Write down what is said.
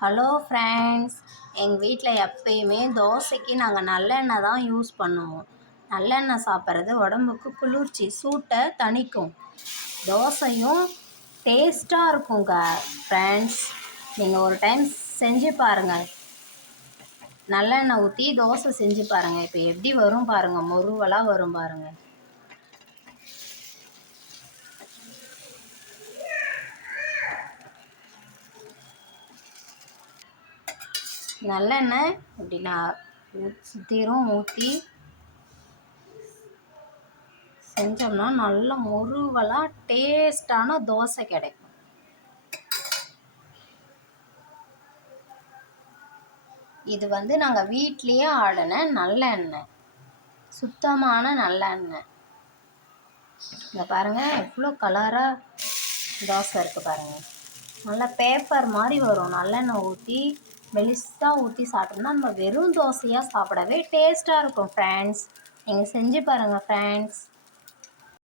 Hello friends, எங்கள் வீட்டில் எப்பயுமே தோசைக்கு நாங்கள் நல்லெண்ணெய் தான் யூஸ் பண்ணுவோம். நல்லெண்ணெய் சாப்பிட்றது உடம்புக்கு குளிர்ச்சி, சூட்டை தணிக்கும். தோசையும் டேஸ்ட்டாக இருக்குங்க ஃப்ரெண்ட்ஸ். நீங்கள் ஒரு டைம் செஞ்சு பாருங்கள். நல்லெண்ணெய் ஊற்றி தோசை செஞ்சு பாருங்கள். இப்போ எப்படி வரும் பாருங்கள், முருவலாக வரும் பாருங்கள். நல்லெண்ணெய் இப்படி நான் சுற்றிரும் ஊற்றி செஞ்சோம்னா நல்ல முருவலாக டேஸ்டான தோசை கிடைக்கும். இது நாங்கள் வீட்லேயே ஆடின நல்லெண்ணெய், சுத்தமான நல்லெண்ணெய். இங்கே பாருங்கள், எவ்வளோ கலராக தோசை இருக்குது பாருங்கள். நல்லா பேப்பர் மாதிரி வரும். நல்லெண்ணெய் ஊற்றி மெலிசாக ஊற்றி சாப்பிட்டோம்னா நம்ம வெறும் தோசையாக சாப்பிடவே டேஸ்ட்டாக இருக்கும் ஃப்ரெண்ட்ஸ். நீங்கள் செஞ்சு பாருங்கள் ஃப்ரெண்ட்ஸ்.